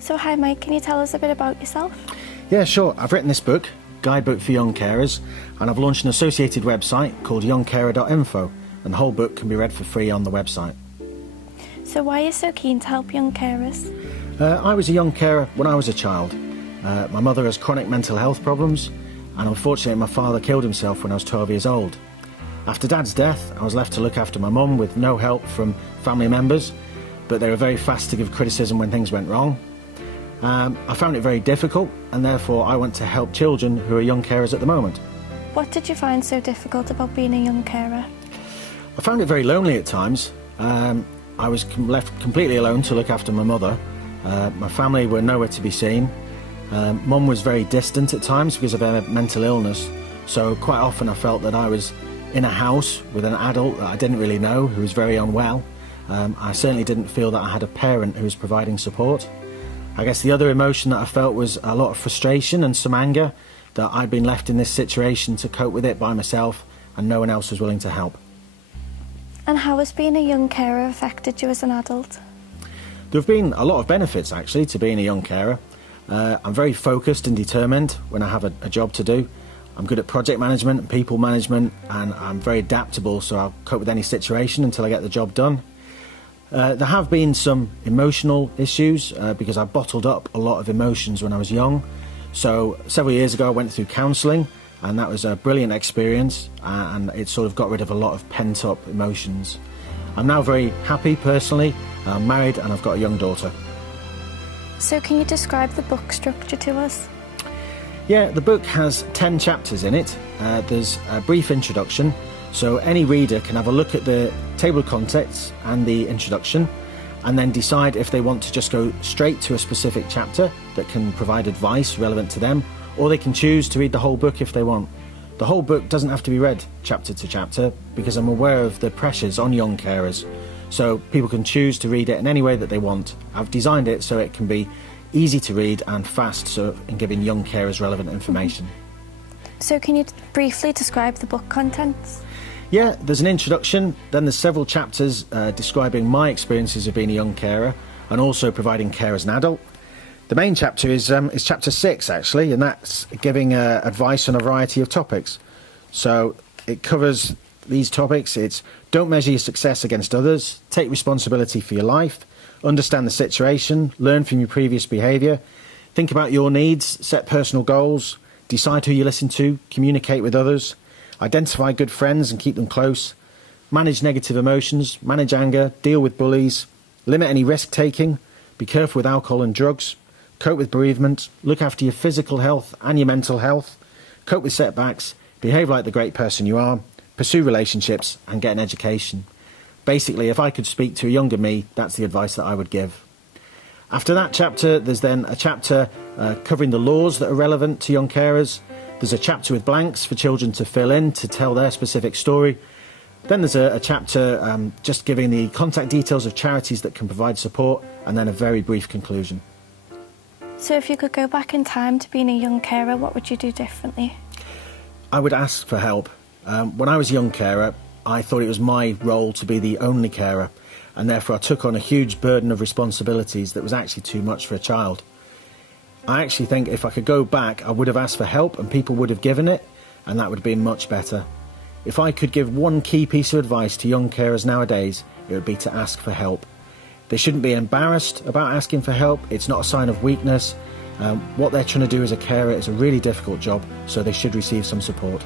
So hi Mike, can you tell us a bit about yourself? Yeah, sure. I've written this book, Guidebook for Young Carers, and I've launched an associated website called youngcarer.info, and the whole book can be read for free on the website. So why are you so keen to help young carers? I was a young carer when I was a child. My mother has chronic mental health problems, and unfortunately my father killed himself when I was 12 years old. After Dad's death, I was left to look after my mum with no help from family members, but they were very fast to give criticism when things went wrong. I found it very difficult, and therefore I want to help children who are young carers at the moment. What did you find so difficult about being a young carer? I found it very lonely at times. I was left completely alone to look after my mother. My family were nowhere to be seen. Mum was very distant at times because of her mental illness, so quite often I felt that I was in a house with an adult that I didn't really know who was very unwell. I certainly didn't feel that I had a parent who was providing support. I guess the other emotion that I felt was a lot of frustration and some anger that I'd been left in this situation to cope with it by myself and no one else was willing to help. And how has being a young carer affected you as an adult? There have been a lot of benefits actually to being a young carer. I'm very focused and determined when I have a job to do. I'm good at project management and people management, and I'm very adaptable, so I'll cope with any situation until I get the job done. There have been some emotional issues because I bottled up a lot of emotions when I was young. So several years ago I went through counselling, and that was a brilliant experience, and it sort of got rid of a lot of pent-up emotions. I'm now very happy personally. I'm married and I've got a young daughter. So can you describe the book structure to us? Yeah, the book has 10 chapters in it. There's a brief introduction, so any reader can have a look at the table of contents and the introduction, and then decide if they want to just go straight to a specific chapter that can provide advice relevant to them, or they can choose to read the whole book if they want. The whole book doesn't have to be read chapter to chapter because I'm aware of the pressures on young carers, so people can choose to read it in any way that they want. I've designed it so it can be easy to read and fast, so in giving young carers relevant information. So can you briefly describe the book contents? Yeah, there's an introduction, then there's several chapters describing my experiences of being a young carer and also providing care as an adult. The main chapter is chapter 6 actually, and that's giving advice on a variety of topics. So it covers these topics. It's don't measure your success against others, take responsibility for your life, understand the situation, learn from your previous behaviour, think about your needs, set personal goals, decide who you listen to, communicate with others, identify good friends and keep them close, manage negative emotions, manage anger, deal with bullies, limit any risk-taking, be careful with alcohol and drugs, cope with bereavement, look after your physical health and your mental health, cope with setbacks, behave like the great person you are, pursue relationships and get an education. Basically, if I could speak to a younger me, that's the advice that I would give. After that chapter, there's then a chapter covering the laws that are relevant to young carers. There's a chapter with blanks for children to fill in to tell their specific story. Then there's a chapter just giving the contact details of charities that can provide support, and then a very brief conclusion. So if you could go back in time to being a young carer, what would you do differently? I would ask for help. When I was a young carer, I thought it was my role to be the only carer, and therefore I took on a huge burden of responsibilities that was actually too much for a child. I actually think if I could go back, I would have asked for help and people would have given it, and that would have been much better. If I could give one key piece of advice to young carers nowadays, it would be to ask for help. They shouldn't be embarrassed about asking for help. It's not a sign of weakness. What they're trying to do as a carer is a really difficult job, so they should receive some support.